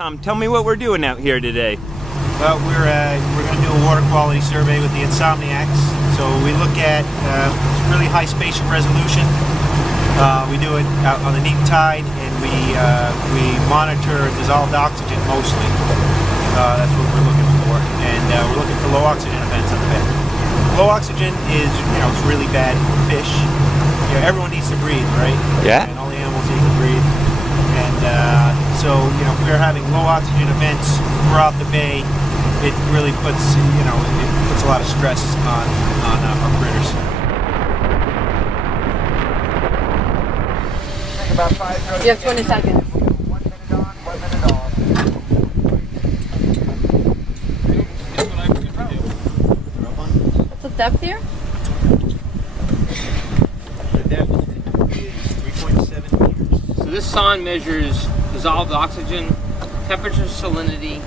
Tom, tell me what we're doing out here today. Well, we're going to do a water quality survey with the Insomniacs. So we look at really high spatial resolution. We do it out on the neap tide, and we monitor dissolved oxygen mostly. That's what we're looking for, and we're looking for low oxygen events on the bed. Low oxygen is, it's really bad for fish. Everyone needs to breathe, right? Yeah. And all the animals need to breathe. And so, if we're having low oxygen events throughout the bay, it really puts, it puts a lot of stress on our critters. Take about 5 drugs. You have 20 seconds. 1 minute on, 1 minute off. What's the depth here? The depth is 3.7 meters. So this sonde measures dissolved oxygen, temperature, salinity,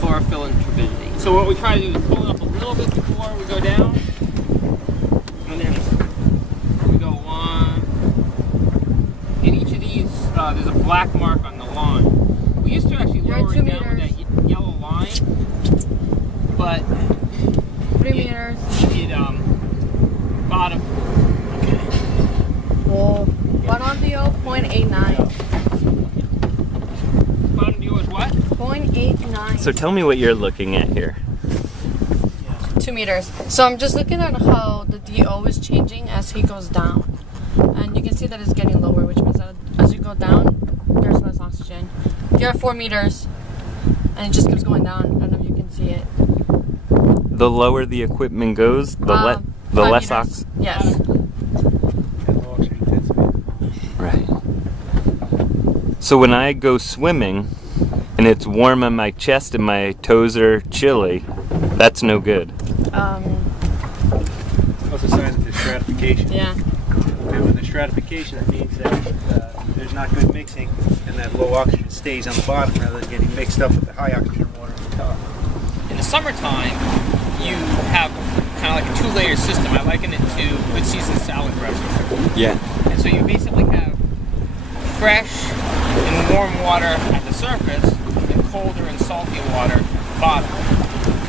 chlorophyll, and turbidity. So what we try to do is pull it up a little bit before we go down, and then we go 1. In each of these, there's a black mark on the line. We used to actually lower it down with that yellow line, but 3 meters. It bottom. Whoa. Bottom DO 0.89. Bottom DO is what? 0.89. So tell me what you're looking at here. 2 meters. So I'm just looking at how the DO is changing as he goes down. And you can see that it's getting lower, which means that as you go down, there's less oxygen. You're at 4 meters, and it just keeps going down. I don't know if you can see it. The lower the equipment goes, the less oxygen. Yes. Right. So when I go swimming and it's warm on my chest and my toes are chilly, that's no good. That's a sign that there's stratification. Yeah. Okay, when there's stratification, that means that there's not good mixing, and that low oxygen stays on the bottom rather than getting mixed up with the high oxygen water on the top. In the summertime, you have kind of like a 2-layer system. I liken it to good season salad dressing. Yeah. And so you basically have fresh and warm water at the surface and colder and salty water at the bottom.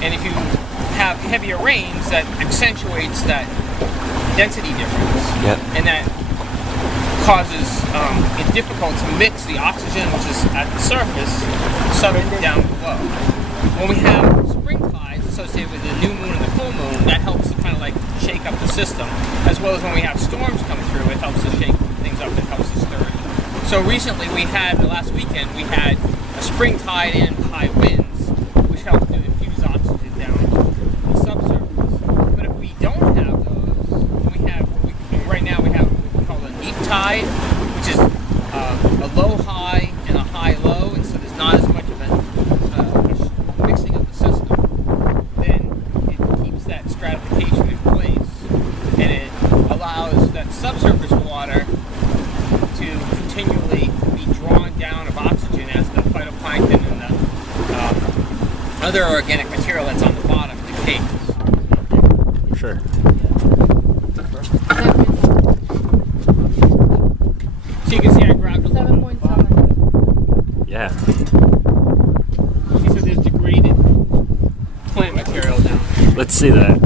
And if you have heavier rains, that accentuates that density difference. Yep. And that causes it difficult to mix the oxygen, which is at the surface, southern down below. When we have spring tides associated with the new moon and the full moon, that helps to kind of like shake up the system, as well as when we have storms come through, it helps to shake things up, it helps to stir it. So recently last weekend, we had a spring tide and high winds, which helped to infuse oxygen down the subsurface. But if we don't have those, right now we have what we call a neap tide, which is a low high and a high low, and so there's not as much of a mixing of the system. Then it keeps that stratification in place, and it allows that subsurface water to continually be drawn down of oxygen as the phytoplankton and the other organic material that's on the bottom decays. Sure. So you can see I grabbed a little 7.7. Yeah. See, so there's degraded plant material down there. Let's see that.